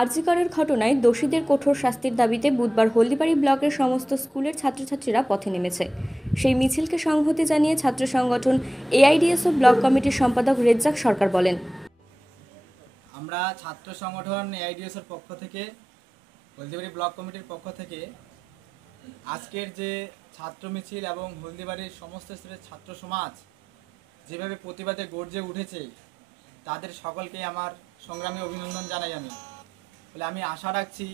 আরজি করের ঘটনায় দোষীদের কঠোর শাস্তির দাবিতে বুধবার হলদিবাড়ি ব্লকের সমস্ত স্কুলের ছাত্রছাত্রীরা পথে নেমেছে। সেই মিছিলকে সংহতি জানিয়ে ছাত্র সংগঠন এআইডিএসও ব্লক কমিটির সম্পাদক রেজ্জাক সরকার বলেন, আমরা ছাত্র সংগঠন এআইডিএসের পক্ষ থেকে হলদিবাড়ি ব্লক কমিটির পক্ষ থেকে আজকের যে ছাত্র মিছিল এবং হলদিবাড়ির সমস্ত স্তরের ছাত্র সমাজ যেভাবে প্রতিবাদে গর্জে উঠেছে তাদের সকলকে আমার সংগ্রামী অভিনন্দন জানাই। আমি আশা রাখছি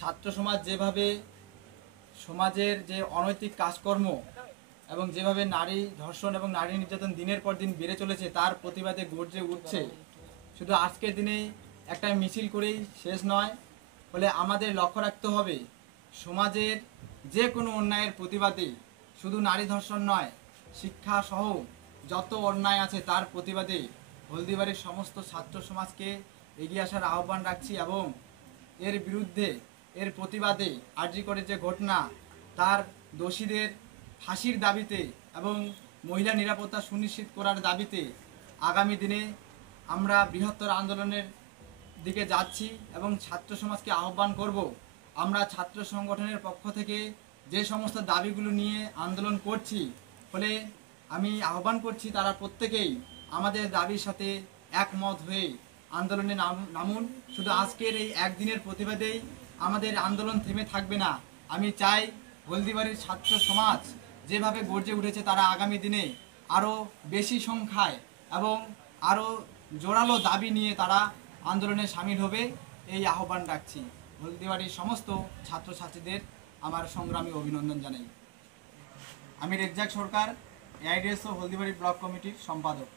ছাত্র সমাজ যেভাবে সমাজের যে অনৈতিক কাজকর্ম এবং যেভাবে নারী ধর্ষণ এবং নারী নির্যাতন দিনের পর দিন বেড়ে চলেছে তার প্রতিবাদে গর্জে উঠছে, শুধু আজকের দিনে একটা মিছিল করেই শেষ নয়। ফলে আমাদের লক্ষ্য রাখতে হবে সমাজের যে কোনো অন্যায়ের প্রতিবাদে, শুধু নারী ধর্ষণ নয়, শিক্ষা সহ যত অন্যায় আছে তার প্রতিবাদে হলদিবাড়ির সমস্ত ছাত্র সমাজকে এগিয়ে আসার আহ্বান রাখছি এবং এর বিরুদ্ধে এর প্রতিবাদে আরজি করের যে ঘটনা তার দোষীদের ফাঁসির দাবিতে এবং মহিলা নিরাপত্তা সুনিশ্চিত করার দাবিতে আগামী দিনে আমরা বৃহত্তর আন্দোলনের দিকে যাচ্ছি এবং ছাত্র সমাজকে আহ্বান করব। আমরা ছাত্র সংগঠনের পক্ষ থেকে যে সমস্ত দাবিগুলো নিয়ে আন্দোলন করছি, ফলে আমি আহ্বান করছি তারা প্রত্যেকেই আমাদের দাবির সাথে একমত হয়ে আন্দোলনে নামুন। শুধু আজকের এই একদিনের প্রতিবাদেই আমাদের আন্দোলন থেমে থাকবে না। আমি চাই হলদিবাড়ির ছাত্র সমাজ যেভাবে গর্জে উঠেছে তারা আগামী দিনে আরও বেশি সংখ্যায় এবং আরও জোরালো দাবি নিয়ে তারা আন্দোলনে সামিল হবে, এই আহ্বান রাখছি। হলদিবাড়ির সমস্ত ছাত্রছাত্রীদের আমার সংগ্রামী অভিনন্দন জানাই। আমি রেজ্জাক সরকার, এআইডিএসও হলদিবাড়ি ব্লক কমিটির সম্পাদক।